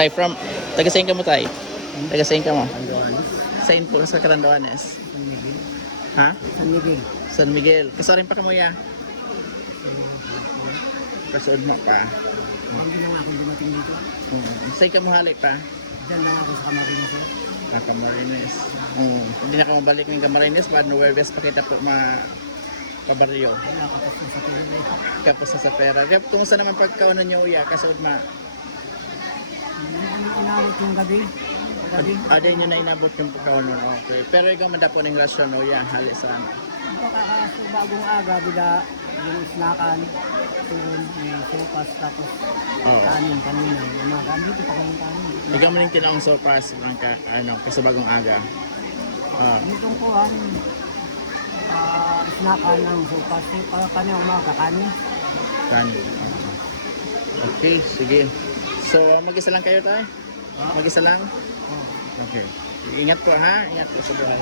Tay, from, taga saan ka mo, Tay? Taga saan ka mo? Saan po sa Catanduanes? San Miguel. Ha? San Miguel. San Miguel. Kasarin pa ka mo ya? Kasood mo pa. Hindi na ako dumating dito. Mm. Saan ka mo halik pa? Diyan lang ako sa Camarines. Ah, Camarines. Mm. Hindi na ka mabalik ng Camarines, pa Nueves pa kita po ma pabaryo. Wala ka tapos sa Pilipinas. Kapos sa sa pera. Kaya kumusta naman pagkaunan niyo uya? Kasood ma. Inawit yung gabi. Gabi. Aday niyo na inabot yung pagkaunan. Okay. Pero ikaw madapo ng rasyon uya. Hali saan? Pagkakaso bagong aga, bila yung snakan, turon, yung sopas, tapos Oo. kanin kanina. Umaga, dito pa kami kanin. Ikaw mo rin tinaong sopas lang ka, ano, kasabagong aga. Ah, Itong ko, ang ah, snakan ng sopas, para kanina umaga, kanin. kanin. Okay, sige. So, mag-isa lang kayo tayo? Mag-isa lang? Oh. Okay. Ingat po ha. Ingat po sa buhay.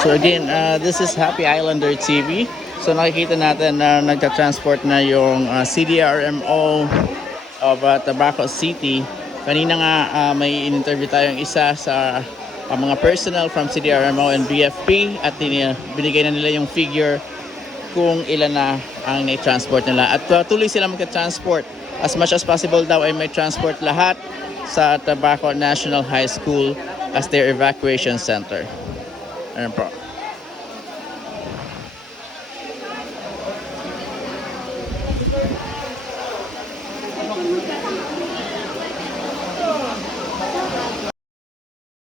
So again, uh, this is Happy Islander TV. So nakikita natin na nagta-transport na yung uh, CDRMO of uh, Tabaco City. Kanina nga uh, may in-interview tayong isa sa uh, mga personnel from CDRMO and BFP at tin- binigay na nila yung figure kung ilan na ang na-transport nila. At uh, tuloy sila magka-transport. As much as possible daw ay may transport lahat sa Tabaco National High School as their evacuation center. Ayan po.